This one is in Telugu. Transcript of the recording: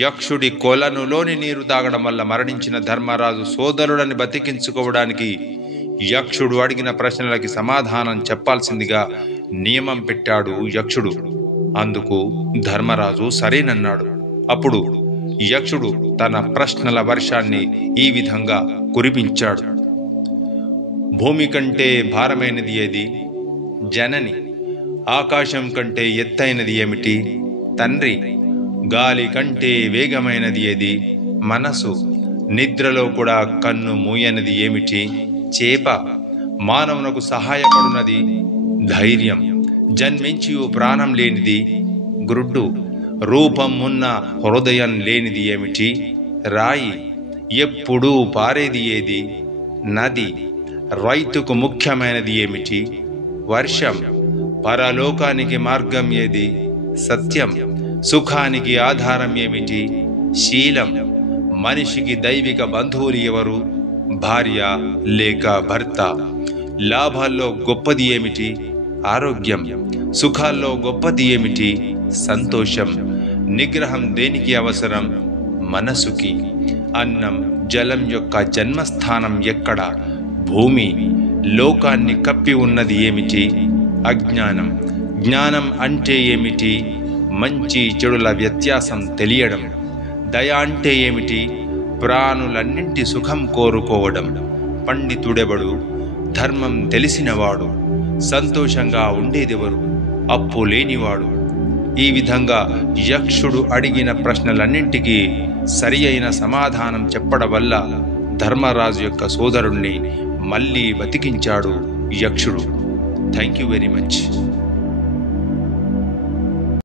యక్షుడి కొలనులోని నీరు తాగడం వల్ల మరణించిన ధర్మరాజు సోదరులని బతికించుకోవడానికి యక్షుడు అడిగిన ప్రశ్నలకి సమాధానం చెప్పాల్సిందిగా నియమం పెట్టాడు యక్షుడు. అందుకు ధర్మరాజు సరేనన్నాడు. అప్పుడు యక్షుడు తన ప్రశ్నల వర్షాన్ని ఈ విధంగా కురిపించాడు. భూమి కంటే భారమైనది ఏది? జనని. ఆకాశం కంటే ఎత్తైనది ఏమిటి? తండ్రి. గాలి కంటే వేగమైనది ఏది? మనసు. నిద్రలో కూడా కన్ను మూయనిది ఏమిటి? చేప. మానవునకు సహాయపడునది ధైర్యం. జన్మించి ప్రాణం లేనిది గ్రుడ్డు. రూపం ఉన్న హృదయం లేనిది ఏమిటి? రాయి. ఎప్పుడూ పారేది ఏది? నది. రైతుకు ముఖ్యమైనది ఏమిటి? వర్షం. పరలోకానికి మార్గం ఏది? సత్యం. సుఖానికి ఆధారం ఏమిటి? శీలం. మనిషికి దైవిక బంధువులు ఎవరు? భార్య లేక భర్త. లాభాల్లో గొప్పది ఏమిటి? ఆరోగ్యం. సుఖాల్లో గొప్పది ఏమిటి? సంతోషం. నిగ్రహం దేనికి అవసరం? మనసుకి. అన్నం జలం యొక్క జన్మస్థానం ఎక్కడ? భూమి. లోకాన్ని కప్పి ఉన్నది ఏమిటి? అజ్ఞానం. జ్ఞానం అంటే ఏమిటి? మంచి చెడుల వ్యత్యాసం తెలియడం. దయ అంటే ఏమిటి? ప్రాణులన్నింటి సుఖం కోరుకోవడం. పండితుడెవడు? ధర్మం తెలిసినవాడు. సంతోషంగా ఉండేదెవరు? అప్పు లేనివాడు. ఈ విధంగా యక్షుడు అడిగిన ప్రశ్నలన్నింటికీ సరి అయిన సమాధానం చెప్పడం వల్ల ధర్మరాజు యొక్క సోదరుణ్ణి మళ్ళీ బతికించాడు యక్షుడు. Thank you very much.